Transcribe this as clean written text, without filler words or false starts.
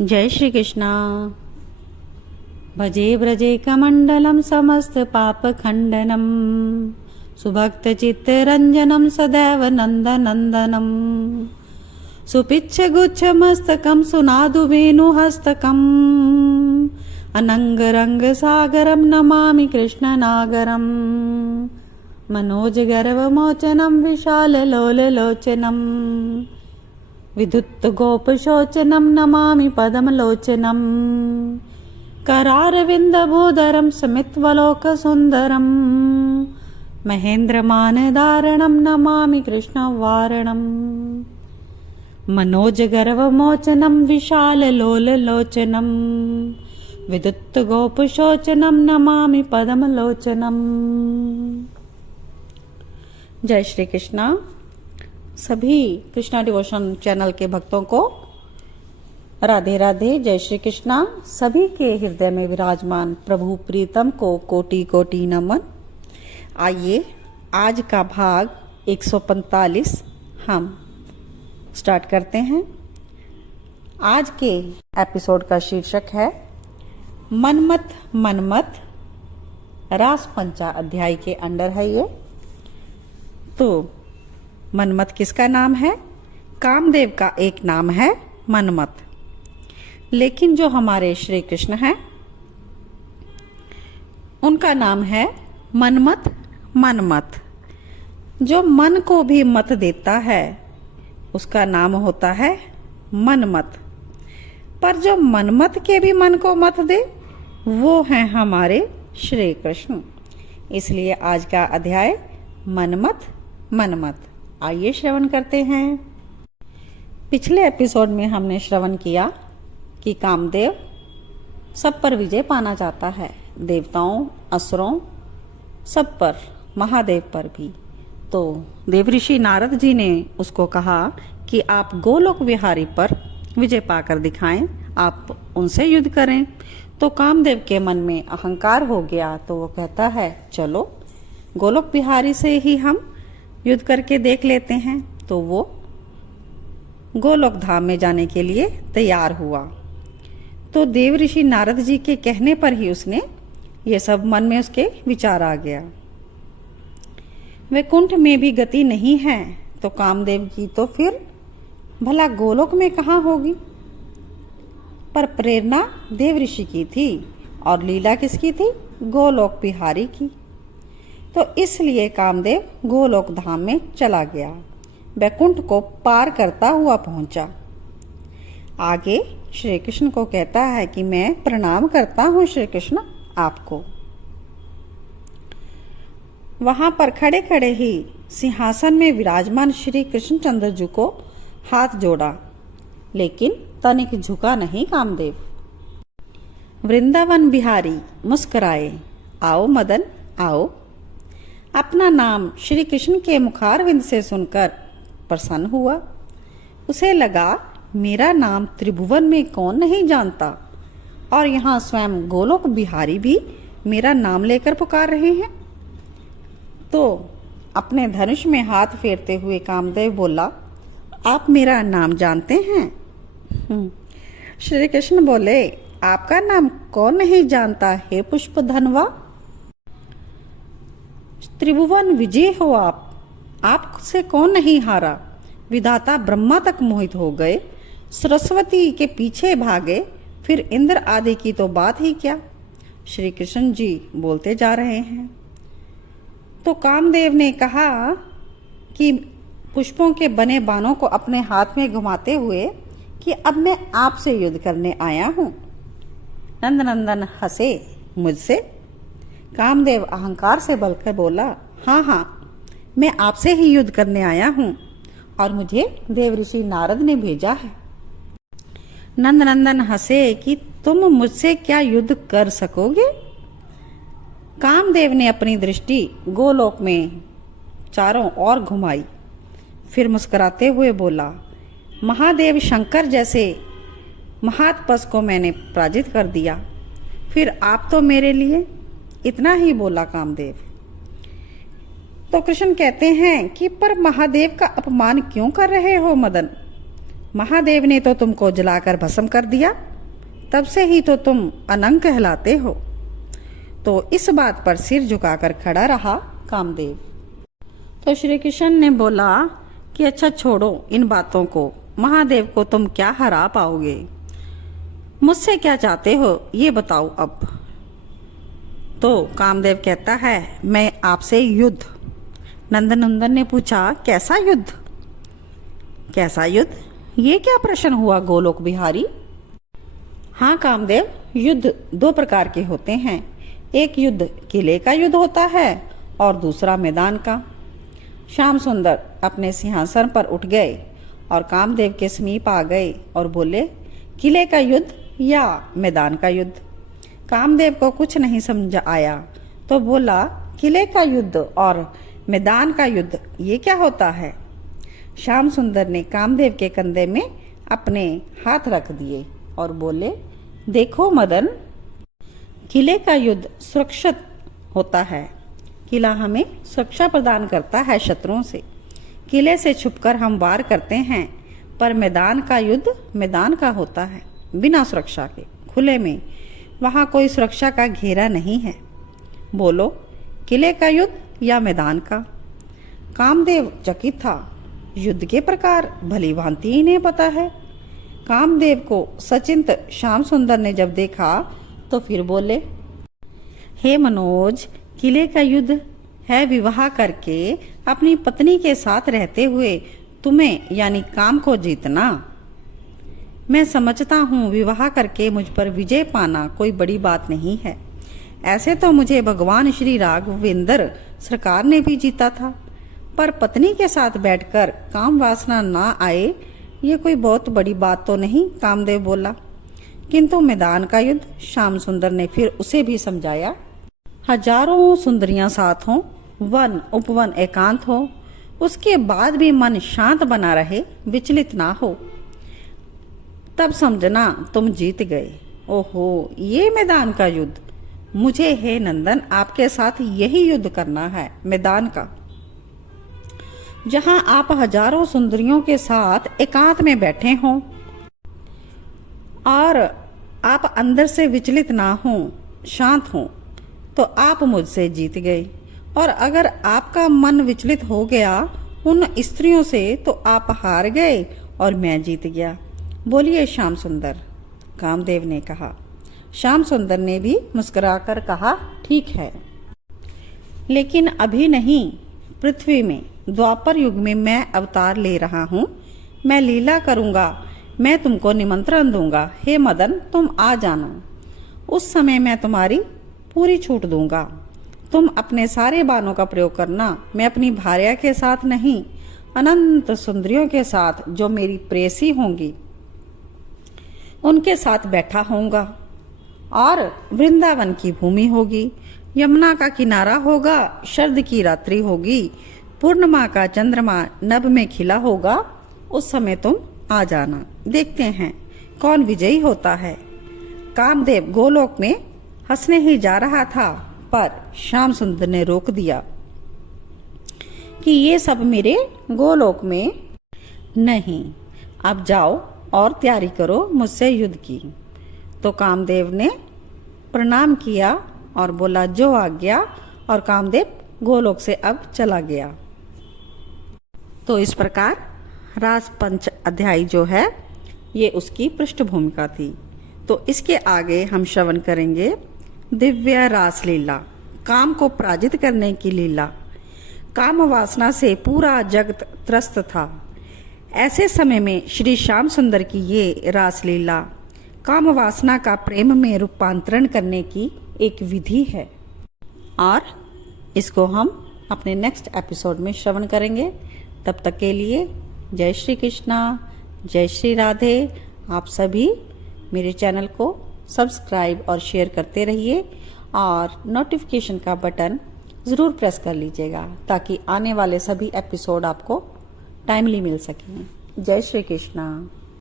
जय श्री कृष्णा। भजे व्रजे कमण्डलं समस्त पाप खण्डनं सुभक्त चित्त रंजनं सदैव नन्दनन्दनं सुपिच्छ गुच्छ मस्तकं सुनादु वेणुहस्तकम् अनंगरंग सागरं नमामि कृष्णनागरम् मनोज गर्वमोचनं विशाल लोललोचनम् विधुत्त गोपशोचनं नमामि पदमलोचनम् करारविन्दभूधरं समित्वलोकसुन्दरम् महेन्द्रमानधारणं नमामि कृष्णवारणम् मनोज गर्वमोचनं विशाल लोललोचनम् विधुत्त गोपशोचनं नमामि पदमलोचनम्। जय श्री कृष्णा। सभी कृष्णा डिवोशन चैनल के भक्तों को राधे राधे, जय श्री कृष्णा। सभी के हृदय में विराजमान प्रभु प्रीतम को कोटि कोटि नमन। आइए आज का भाग 145 हम स्टार्ट करते हैं। आज के एपिसोड का शीर्षक है मनमत मनमत। रास पंचा अध्याय के अंडर है ये। तो मनमत किसका नाम है? कामदेव का एक नाम है मनमत। लेकिन जो हमारे श्री कृष्ण हैं उनका नाम है मनमत मनमत। जो मन को भी मत देता है उसका नाम होता है मनमत। पर जो मनमत के भी मन को मत दे वो हैं हमारे श्री कृष्ण। इसलिए आज का अध्याय मनमत मनमत। आइए श्रवण करते हैं। पिछले एपिसोड में हमने श्रवण किया कि कामदेव सब पर विजय पाना चाहता है, देवताओं असुरों सब पर, महादेव पर भी। तो देवऋषि नारद जी ने उसको कहा कि आप गोलोक विहारी पर विजय पाकर दिखाएं, आप उनसे युद्ध करें। तो कामदेव के मन में अहंकार हो गया, तो वो कहता है चलो गोलोक विहारी से ही हम युद्ध करके देख लेते हैं। तो वो गोलोक धाम में जाने के लिए तैयार हुआ। तो देवऋषि नारद जी के कहने पर ही उसने ये सब मन में उसके विचार आ गया। वैकुंठ में भी गति नहीं है तो कामदेव जी तो फिर भला गोलोक में कहाँ होगी? पर प्रेरणा देवऋषि की थी और लीला किसकी थी? गोलोक बिहारी की। तो इसलिए कामदेव गोलोक धाम में चला गया, वैकुंठ को पार करता हुआ पहुंचा। आगे श्री कृष्ण को कहता है कि मैं प्रणाम करता हूं श्री कृष्ण आपको। वहां पर खड़े खड़े ही सिंहासन में विराजमान श्री कृष्णचंद्र जी को हाथ जोड़ा, लेकिन तनिक झुका नहीं कामदेव। वृंदावन बिहारी मुस्कुराए, आओ मदन आओ। अपना नाम श्री कृष्ण के मुखारविंद से सुनकर प्रसन्न हुआ। उसे लगा मेरा नाम त्रिभुवन में कौन नहीं जानता, और यहाँ स्वयं गोलोक बिहारी भी मेरा नाम लेकर पुकार रहे हैं। तो अपने धनुष में हाथ फेरते हुए कामदेव बोला, आप मेरा नाम जानते हैं? श्री कृष्ण बोले, आपका नाम कौन नहीं जानता हे पुष्प धनवा। त्रिभुवन विजय हो आपसे कौन नहीं हारा। विधाता ब्रह्मा तक मोहित हो गए, सरस्वती के पीछे भागे, फिर इंद्र आदि की तो बात ही क्या। श्री कृष्ण जी बोलते जा रहे हैं। तो कामदेव ने कहा कि पुष्पों के बने बाणों को अपने हाथ में घुमाते हुए कि अब मैं आपसे युद्ध करने आया हूं। नंदनंदन हंसे मुझसे। कामदेव अहंकार से बलकर बोला, हाँ हाँ मैं आपसे ही युद्ध करने आया हूँ और मुझे देवऋषि नारद ने भेजा है। नंदनंदन हंसे कि तुम मुझसे क्या युद्ध कर सकोगे? कामदेव ने अपनी दृष्टि गोलोक में चारों ओर घुमाई, फिर मुस्कुराते हुए बोला, महादेव शंकर जैसे महातपस को मैंने पराजित कर दिया, फिर आप तो मेरे लिए। इतना ही बोला कामदेव। तो कृष्ण कहते हैं कि पर महादेव का अपमान क्यों कर रहे हो मदन? महादेव ने तो तुमको जलाकर भस्म कर दिया, तब से ही तो तुम अनंग कहलाते हो। तो इस बात पर सिर झुकाकर खड़ा रहा कामदेव। तो श्री कृष्ण ने बोला कि अच्छा छोड़ो इन बातों को, महादेव को तुम क्या हरा पाओगे, मुझसे क्या चाहते हो ये बताओ अब। तो कामदेव कहता है मैं आपसे युद्ध। नंदनंदन ने पूछा कैसा युद्ध? कैसा युद्ध, ये क्या प्रश्न हुआ गोलोक बिहारी? हाँ कामदेव, युद्ध दो प्रकार के होते हैं, एक युद्ध किले का युद्ध होता है और दूसरा मैदान का। श्याम सुंदर अपने सिंहासन पर उठ गए और कामदेव के समीप आ गए और बोले किले का युद्ध या मैदान का युद्ध। कामदेव को कुछ नहीं समझ आया तो बोला किले का युद्ध और मैदान का युद्ध ये क्या होता है? श्याम सुंदर ने कामदेव के कंधे में अपने हाथ रख दिए और बोले देखो मदन, किले का युद्ध सुरक्षित होता है। किला हमें सुरक्षा प्रदान करता है शत्रुओं से। किले से छुपकर हम वार करते हैं, पर मैदान का युद्ध मैदान का होता है, बिना सुरक्षा के, खुले में। वहां कोई सुरक्षा का घेरा नहीं है। बोलो किले का युद्ध या मैदान का? कामदेव चकित था। युद्ध के प्रकार भली भांति इन्हें पता है। कामदेव को सचिंत श्याम सुंदर ने जब देखा तो फिर बोले हे मनोज, किले का युद्ध है विवाह करके अपनी पत्नी के साथ रहते हुए तुम्हें यानी काम को जीतना। मैं समझता हूँ विवाह करके मुझ पर विजय पाना कोई बड़ी बात नहीं है। ऐसे तो मुझे भगवान श्री राघवेंद्र सरकार ने भी जीता था, पर पत्नी के साथ बैठकर काम वासना ना आए ये कोई बहुत बड़ी बात तो नहीं। कामदेव बोला किंतु मैदान का युद्ध? श्याम सुंदर ने फिर उसे भी समझाया। हजारों सुंदरियां साथ हों, वन उपवन एकांत हो, उसके बाद भी मन शांत बना रहे, विचलित ना हो, तब समझना तुम जीत गए। ओहो, ये मैदान का युद्ध? मुझे हे नंदन आपके साथ यही युद्ध करना है, मैदान का, जहां आप हजारों सुंदरियों के साथ एकांत में बैठे हों और आप अंदर से विचलित ना हों, शांत हों, तो आप मुझसे जीत गए। और अगर आपका मन विचलित हो गया उन स्त्रियों से तो आप हार गए और मैं जीत गया। बोलिए श्याम सुंदर, कामदेव ने कहा। श्याम सुंदर ने भी मुस्कुराकर कहा ठीक है, लेकिन अभी नहीं, पृथ्वी में द्वापर युग में मैं अवतार ले रहा हूँ, मैं लीला करूंगा, मैं तुमको निमंत्रण दूंगा। हे मदन, तुम आ जाना, उस समय मैं तुम्हारी पूरी छूट दूंगा। तुम अपने सारे बाणों का प्रयोग करना। मैं अपनी भार्या के साथ नहीं, अनंत सुंदरियों के साथ जो मेरी प्रेसी होंगी उनके साथ बैठा होऊंगा। और वृंदावन की भूमि होगी, यमुना का किनारा होगा, शरद की रात्रि होगी, पूर्णिमा का चंद्रमा नभ में खिला होगा। उस समय तुम आ जाना, देखते हैं कौन विजयी होता है। कामदेव गोलोक में हंसने ही जा रहा था, पर श्याम सुंदर ने रोक दिया कि ये सब मेरे गोलोक में नहीं, अब जाओ और तैयारी करो मुझसे युद्ध की। तो कामदेव ने प्रणाम किया और बोला जो आज्ञा, और कामदेव गोलोक से अब चला गया। तो इस प्रकार रास पंच अध्याय जो है ये उसकी पृष्ठभूमिका थी। तो इसके आगे हम श्रवण करेंगे दिव्य रास लीला, काम को पराजित करने की लीला। काम वासना से पूरा जगत त्रस्त था। ऐसे समय में श्री श्याम सुंदर की ये रास लीला काम वासना का प्रेम में रूपांतरण करने की एक विधि है, और इसको हम अपने नेक्स्ट एपिसोड में श्रवण करेंगे। तब तक के लिए जय श्री कृष्णा, जय श्री राधे। आप सभी मेरे चैनल को सब्सक्राइब और शेयर करते रहिए और नोटिफिकेशन का बटन ज़रूर प्रेस कर लीजिएगा ताकि आने वाले सभी एपिसोड आपको टाइमली मिल सकें। जय श्री कृष्णा।